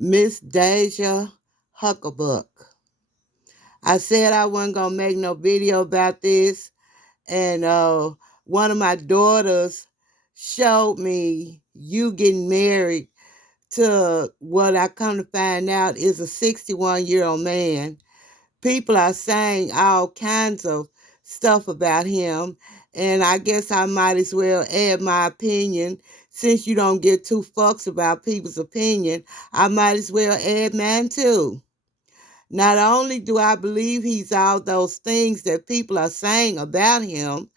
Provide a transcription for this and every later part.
Miss Daisha Hucklebuck. I said I wasn't gonna make no video about this, and one of my daughters showed me you getting married to what I come to find out is a 61-year-old man. People are saying all kinds of stuff about him, and I guess I might as well add my opinion. Since you don't give two fucks about people's opinion, I might as well add mine too. Not only do I believe he's all those things that people are saying about him,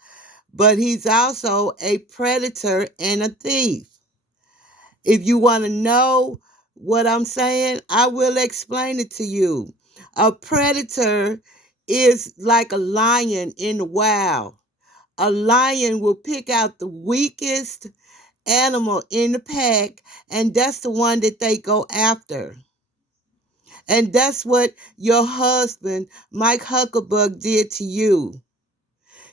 but he's also a predator and a thief. If you want to know what I'm saying, I will explain it to you. A predator is like a lion in the wild. A lion will pick out the weakest animal in the pack, and that's the one that they go after. And that's what your husband, Mike Hucklebuck, did to you.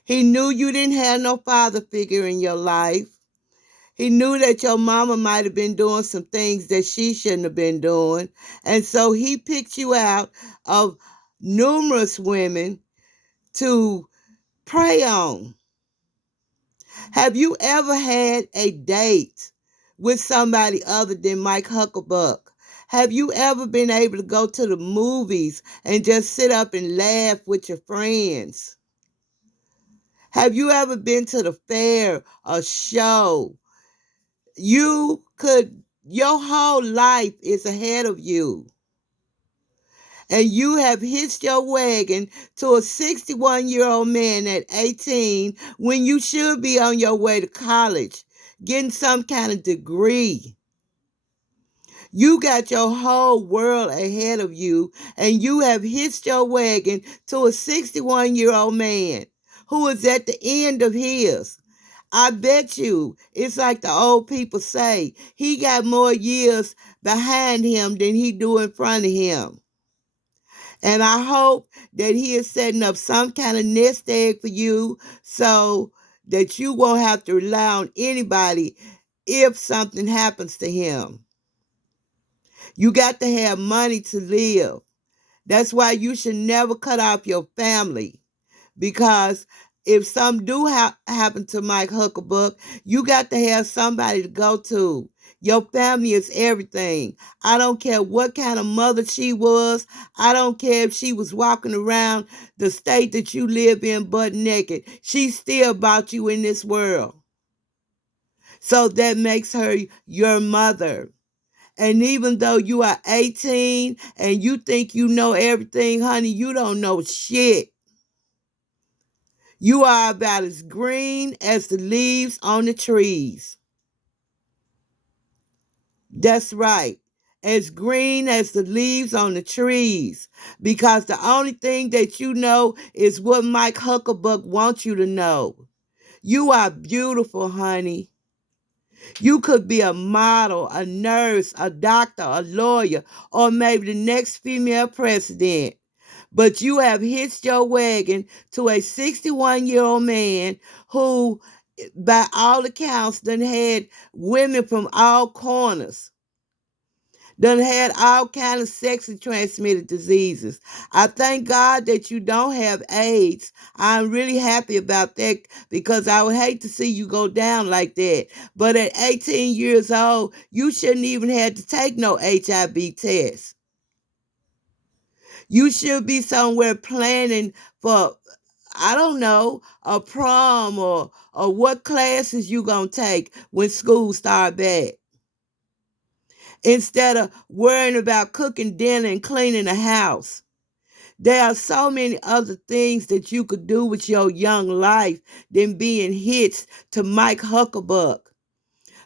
He knew you didn't have no father figure in your life. He knew that your mama might have been doing some things that she shouldn't have been doing. And so he picked you out of numerous women to prey on. Have you ever had a date with somebody other than Mike Hucklebuck? Have you ever been able to go to the movies and just sit up and laugh with your friends? Have you ever been to the fair, a show? Your whole life is ahead of you. And you have hitched your wagon to a 61-year-old man at 18 when you should be on your way to college, getting some kind of degree. You got your whole world ahead of you, and you have hitched your wagon to a 61-year-old man who is at the end of his. I bet you it's like the old people say, he got more years behind him than he do in front of him. And I hope that he is setting up some kind of nest egg for you so that you won't have to rely on anybody if something happens to him. You got to have money to live. That's why you should never cut off your family. Because if something do happen to Mike Hucklebuck, you got to have somebody to go to. Your family is everything. I don't care what kind of mother she was. I don't care if she was walking around the state that you live in butt naked. She still brought you in this world. So that makes her your mother. And even though you are 18 and you think you know everything, honey, you don't know shit. You are about as green as the leaves on the trees. That's right. As green as the leaves on the trees. Because the only thing that you know is what Mike Hucklebuck wants you to know. You are beautiful, honey. You could be a model, a nurse, a doctor, a lawyer, or maybe the next female president. But you have hitched your wagon to a 61-year-old man who, by all accounts, done had women from all corners, done had all kind of sexually transmitted diseases. I thank God that you don't have AIDS. I'm really happy about that because I would hate to see you go down like that. But at 18 years old, you shouldn't even have to take no HIV test. You should be somewhere planning for, I don't know, a prom or what classes you gonna take when school start back. Instead of worrying about cooking dinner and cleaning the house. There are so many other things that you could do with your young life than being hitched to Mike Hucklebuck.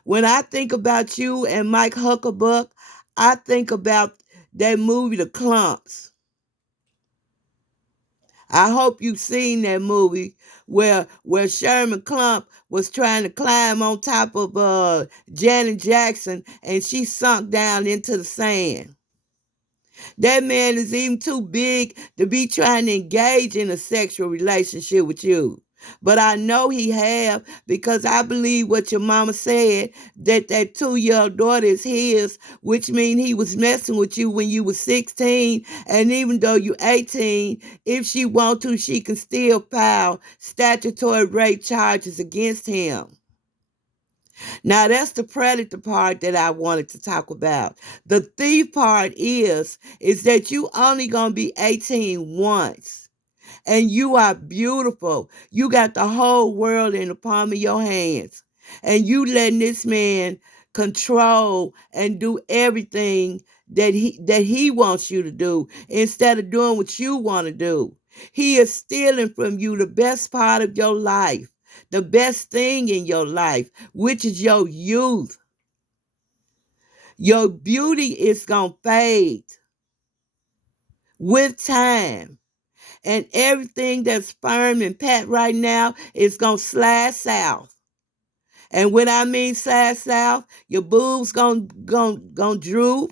When I think about you and Mike Hucklebuck, I think about that movie, The Clumps. I hope you've seen that movie where Sherman Clump was trying to climb on top of Janet Jackson and she sunk down into the sand. That man is even too big to be trying to engage in a sexual relationship with you. But I know he have, because I believe what your mama said, that that 2-year-old daughter is his, which means he was messing with you when you was 16. And even though you 18, if she want to, she can still file statutory rape charges against him. Now that's the predator part that I wanted to talk about. The thief part is that you only gonna be 18 once. And you are beautiful. You got the whole world in the palm of your hands. And you letting this man control and do everything that he wants you to do instead of doing what you want to do. He is stealing from you the best part of your life, the best thing in your life, which is your youth. Your beauty is going to fade with time. And everything that's firm and pat right now is going to slide south. And when I mean slide south, your boobs gonna droop.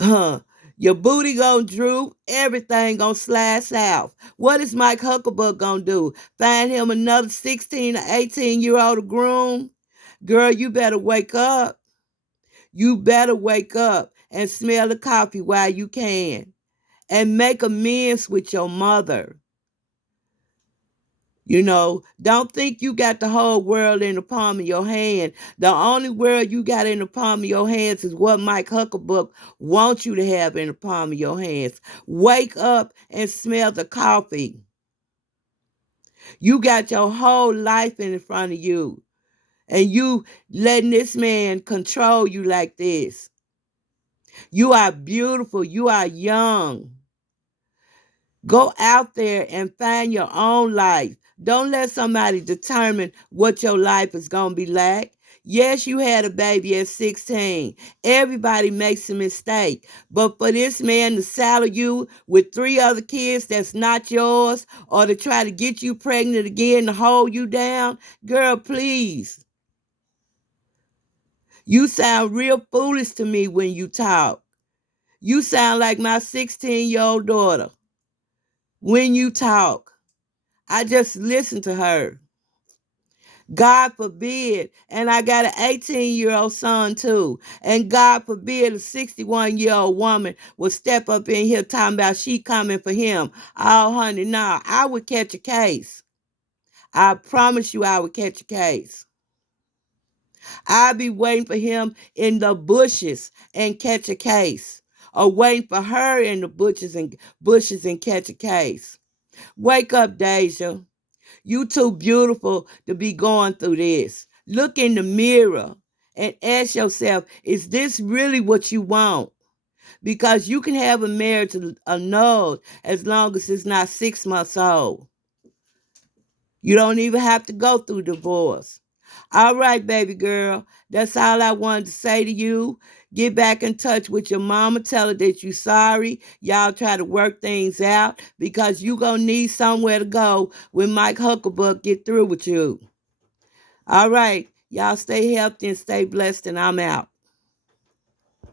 Your booty gonna droop. Everything gonna slide south. What is Mike Hucklebuck gonna do? Find him another 16 or 18-year-old to groom? Girl, you better wake up. You better wake up and smell the coffee while you can. And make amends with your mother. Don't think you got the whole world in the palm of your hand. The only world you got in the palm of your hands is what Mike Hucklebuck wants you to have in the palm of your hands. Wake up and smell the coffee. You got your whole life in front of you. And you letting this man control you like this. You are beautiful. You are young. Go out there and find your own life. Don't let somebody determine what your life is going to be like. Yes, you had a baby at 16. Everybody makes a mistake. But for this man to saddle you with 3 other kids that's not yours, or to try to get you pregnant again to hold you down, girl, please. You sound real foolish to me when you talk. You sound like my 16-year-old daughter when you talk. I just listen to her. God forbid. And I got an 18-year-old son too. And God forbid a 61-year-old woman will step up in here talking about she coming for him. Oh, honey, no, I would catch a case. I promise you I would catch a case. I'll be waiting for him in the bushes and catch a case. Or waiting for her in the bushes and catch a case. Wake up, Daisha. You too beautiful to be going through this. Look in the mirror and ask yourself, is this really what you want? Because you can have a marriage annulled as long as it's not 6 months old. You don't even have to go through divorce. All right, baby girl. That's all I wanted to say to you. Get back in touch with your mama. Tell her that you're sorry. Y'all try to work things out, because you going to need somewhere to go when Mike Hucklebuck get through with you. All right. Y'all stay healthy and stay blessed, and I'm out.